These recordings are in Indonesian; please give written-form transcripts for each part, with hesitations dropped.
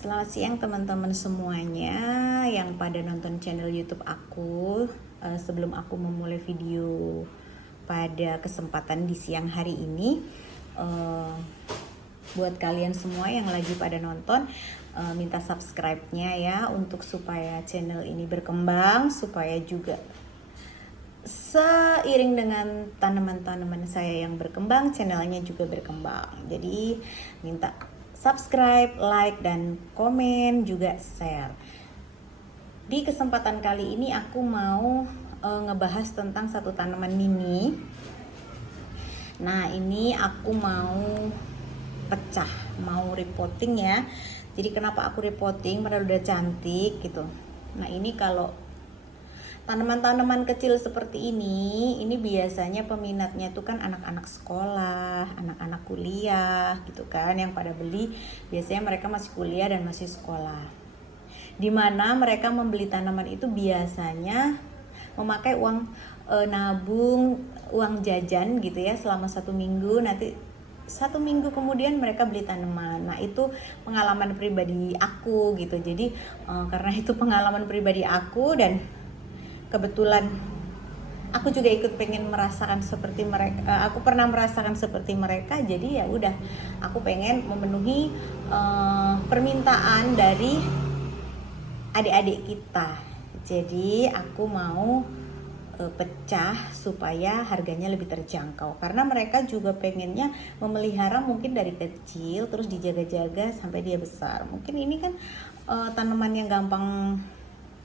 Selamat siang teman-teman semuanya yang pada nonton channel YouTube aku. Sebelum aku memulai video pada kesempatan di siang hari ini, buat kalian semua yang lagi pada nonton, minta subscribe-nya ya untuk supaya channel ini berkembang, supaya juga seiring dengan tanaman-tanaman saya yang berkembang, channelnya juga berkembang. Jadi minta subscribe, like, dan komen, juga share. Di kesempatan kali ini aku mau ngebahas tentang satu tanaman mini. Nah, ini aku mau pecah, mau repotting ya. Jadi kenapa aku repotting? Padahal udah cantik gitu. Nah, ini kalau tanaman-tanaman kecil seperti ini biasanya peminatnya tuh kan anak-anak sekolah, anak-anak kuliah gitu kan, yang pada beli biasanya mereka masih kuliah dan masih sekolah. Dimana mereka membeli tanaman itu biasanya memakai uang nabung, uang jajan gitu ya selama 1 minggu, nanti 1 minggu kemudian mereka beli tanaman. Nah, itu pengalaman pribadi aku gitu. Jadi karena itu pengalaman pribadi aku dan kebetulan aku juga ikut pengen merasakan seperti mereka, aku pernah merasakan seperti mereka, jadi ya udah aku pengen memenuhi permintaan dari adik-adik kita. Jadi aku mau pecah supaya harganya lebih terjangkau, karena mereka juga pengennya memelihara mungkin dari kecil terus dijaga-jaga sampai dia besar. Mungkin ini kan tanaman yang gampang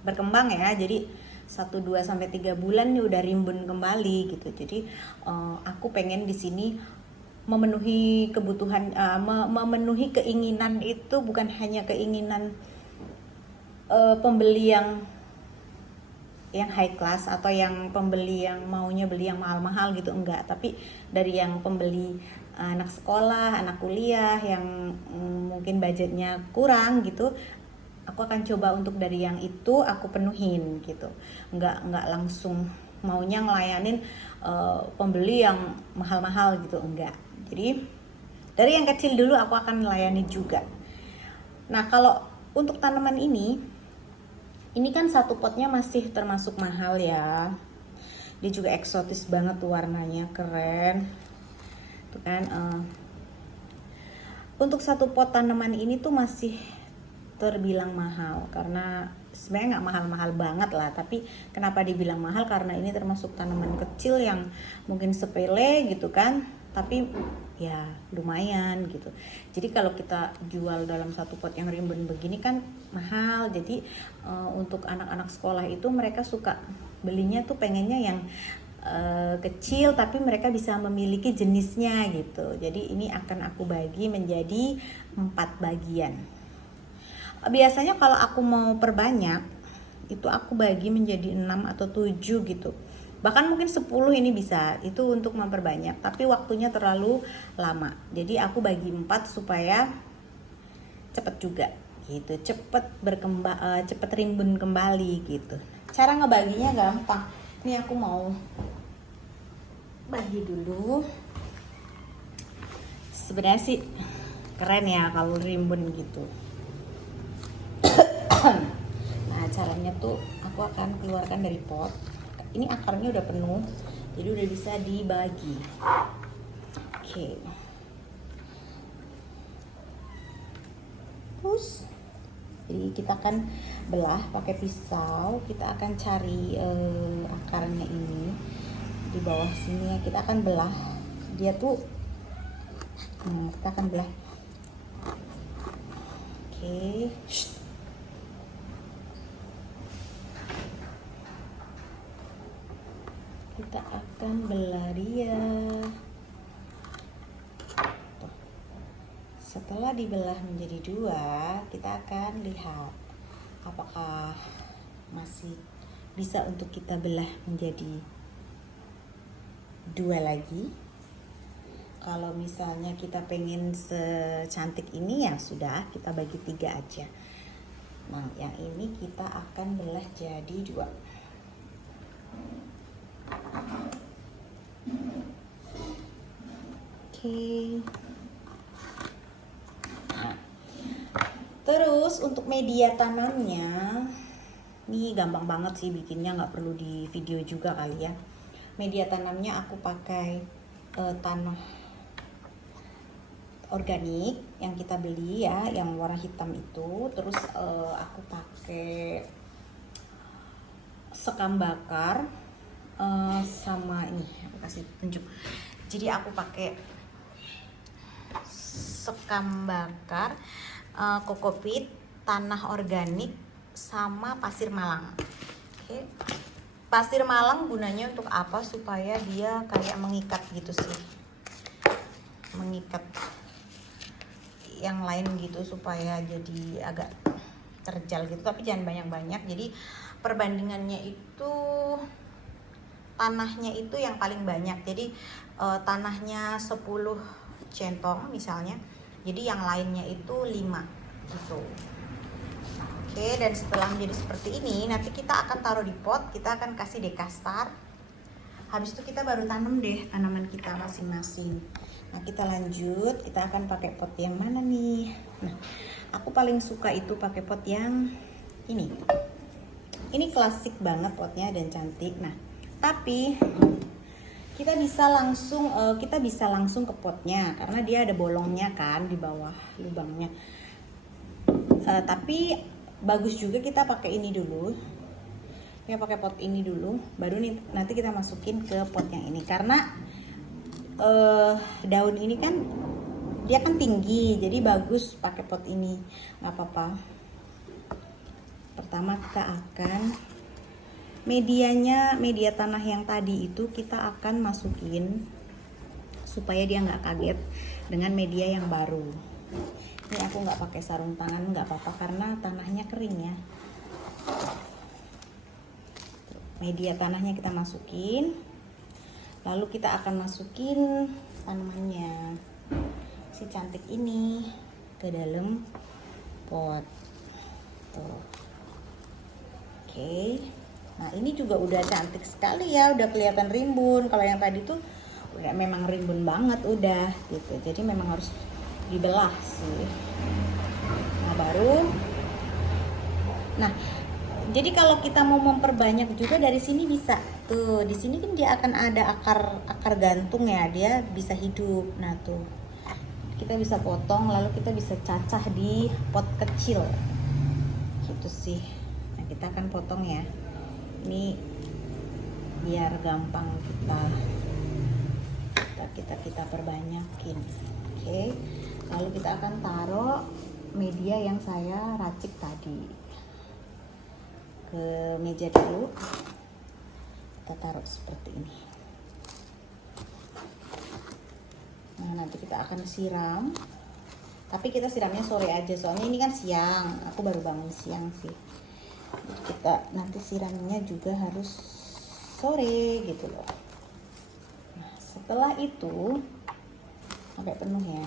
berkembang ya, jadi 1, 2, sampai 3 bulan nih udah rimbun kembali gitu. Jadi aku pengen di sini memenuhi kebutuhan, memenuhi keinginan itu bukan hanya keinginan pembeli yang high class atau yang pembeli yang maunya beli yang mahal-mahal gitu, enggak, tapi dari yang pembeli anak sekolah, anak kuliah yang mungkin budgetnya kurang gitu. Aku akan coba untuk dari yang itu aku penuhin gitu, nggak langsung maunya ngelayanin pembeli yang mahal-mahal gitu, enggak. Jadi dari yang kecil dulu aku akan melayani juga. Nah, kalau untuk tanaman ini kan satu potnya masih termasuk mahal ya, dia juga eksotis banget tuh, warnanya keren tuh kan. Untuk satu pot tanaman ini tuh masih terbilang mahal, karena sebenarnya nggak mahal-mahal banget lah, tapi kenapa dibilang mahal karena ini termasuk tanaman kecil yang mungkin sepele gitu kan, tapi ya lumayan gitu. Jadi kalau kita jual dalam satu pot yang rimbun begini kan mahal. Jadi untuk anak-anak sekolah itu mereka suka belinya tuh pengennya yang kecil tapi mereka bisa memiliki jenisnya gitu. Jadi ini akan aku bagi menjadi 4 bagian. Biasanya kalau aku mau perbanyak itu aku bagi menjadi 6 atau 7 gitu, bahkan mungkin 10 ini bisa, itu untuk memperbanyak, tapi waktunya terlalu lama. Jadi aku bagi 4 supaya cepet juga gitu, cepet berkembang, cepet rimbun kembali gitu. Cara ngebaginya gampang. Ini aku mau bagi dulu. Sebenarnya sih keren ya kalau rimbun gitu. Nah, caranya tuh aku akan keluarkan dari pot. Ini akarnya udah penuh, jadi udah bisa dibagi. Oke. Terus jadi kita akan belah pakai pisau. Kita akan cari akarnya ini di bawah sini ya. Kita akan belah dia tuh. Kita akan belah. Oke. Kita akan belah dia. Setelah dibelah menjadi 2, kita akan lihat apakah masih bisa untuk kita belah menjadi 2 lagi. Kalau misalnya kita pengen secantik ini ya sudah, kita bagi 3 aja. Nah, yang ini kita akan belah jadi 2. Oke. Nah, Terus untuk media tanamnya, ini gampang banget sih bikinnya, nggak perlu di video juga kali ya. Media tanamnya aku pakai tanah organik yang kita beli ya, yang warna hitam itu. Terus aku pakai sekam bakar sama ini, aku kasih tunjuk. Jadi aku pakai sekam bakar, kokopit, tanah organik, sama pasir malang. Oke. Pasir malang gunanya untuk apa? Supaya dia kayak mengikat gitu sih, mengikat yang lain gitu, supaya jadi agak terjal gitu, tapi jangan banyak-banyak. Jadi perbandingannya itu tanahnya itu yang paling banyak. Jadi tanahnya 10 centong misalnya, jadi yang lainnya itu 5 gitu. Oke, dan setelah menjadi seperti ini, nanti kita akan taruh di pot, kita akan kasih dekastar. Habis itu kita baru tanam deh tanaman kita masing-masing. Nah, kita lanjut, kita akan pakai pot yang mana nih? Nah, aku paling suka itu pakai pot yang ini. Ini klasik banget potnya dan cantik. Nah, tapi kita bisa langsung ke potnya karena dia ada bolongnya kan di bawah lubangnya. Tapi bagus juga kita pakai ini dulu ya, pakai pot ini dulu, baru nih nanti kita masukin ke pot yang ini. Karena daun ini kan dia kan tinggi, jadi bagus pakai pot ini, nggak apa-apa. Pertama kita akan media tanah yang tadi itu kita akan masukin supaya dia nggak kaget dengan media yang baru. Ini aku nggak pakai sarung tangan, nggak apa-apa karena tanahnya kering ya. Media tanahnya kita masukin, lalu kita akan masukin tanamannya si cantik ini ke dalam pot. Tuh. Oke. Nah, ini juga udah cantik sekali ya, udah kelihatan rimbun. Kalau yang tadi tuh udah memang rimbun banget udah gitu. Jadi memang harus dibelah sih. Nah, jadi kalau kita mau memperbanyak juga dari sini bisa. Tuh, di sini kan dia akan ada akar gantung ya, dia bisa hidup. Nah, tuh. Kita bisa potong lalu kita bisa cacah di pot kecil. Gitu sih. Nah, kita akan potong ya. Ini biar gampang kita perbanyakin. Oke. Lalu kita akan taruh media yang saya racik tadi ke meja dulu. Kita taruh seperti ini. Nah, nanti kita akan siram. Tapi kita siramnya sore aja, soalnya ini kan siang. Aku baru bangun siang sih. Jadi kita nanti siramnya juga harus sore gitu loh. Nah, setelah itu sampai penuh ya.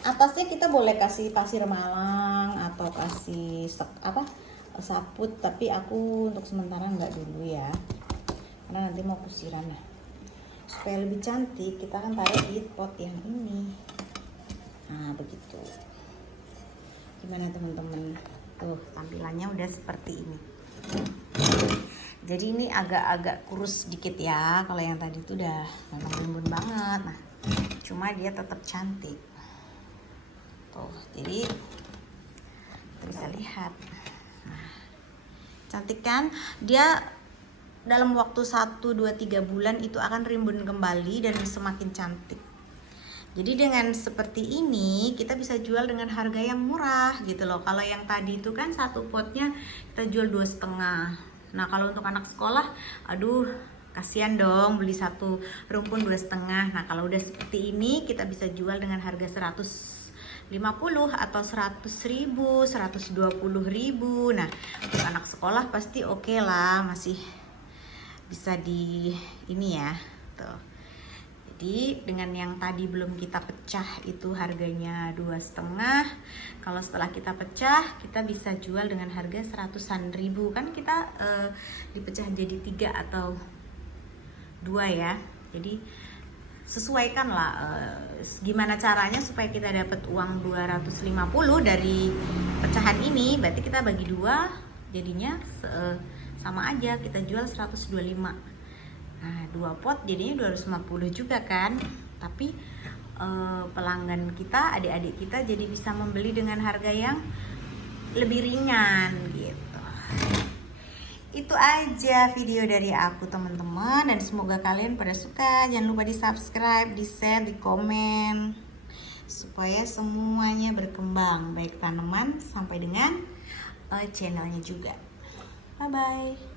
Atasnya kita boleh kasih pasir malang atau kasih saput, tapi aku untuk sementara nggak dulu ya, karena nanti mau kusiram ya. Supaya lebih cantik kita akan taruh di pot yang ini. Nah, begitu. Gimana teman-teman? Tuh, tampilannya udah seperti ini. Jadi ini agak-agak kurus sedikit ya, kalau yang tadi itu udah memang rimbun banget. Nah, cuma dia tetap cantik. Tuh, jadi kita bisa lihat. Nah, cantik kan? Dia dalam waktu 1, 2, 3 bulan itu akan rimbun kembali dan semakin cantik. Jadi dengan seperti ini kita bisa jual dengan harga yang murah gitu loh. Kalau yang tadi itu kan satu potnya kita jual 2,5. Nah, kalau untuk anak sekolah, aduh kasihan dong beli satu rumpun 2,5. Nah, kalau udah seperti ini kita bisa jual dengan harga 150 atau 100.000, 120.000. Nah, untuk anak sekolah pasti oke lah, masih bisa di ini ya. Tuh. Jadi dengan yang tadi belum kita pecah itu harganya 2,5. Kalau setelah kita pecah kita bisa jual dengan harga 100-an ribu. Kan kita dipecah jadi 3 atau 2 ya. Jadi sesuaikan lah gimana caranya supaya kita dapat uang 250 dari pecahan ini. Berarti kita bagi dua, jadinya sama aja, kita jual 125. Nah 2 pot jadinya 250 juga kan. Tapi pelanggan kita, adik-adik kita jadi bisa membeli dengan harga yang lebih ringan gitu. Itu aja video dari aku teman-teman, dan semoga kalian pada suka. Jangan lupa di subscribe, di share, di komen, supaya semuanya berkembang, baik tanaman sampai dengan channelnya juga. Bye bye.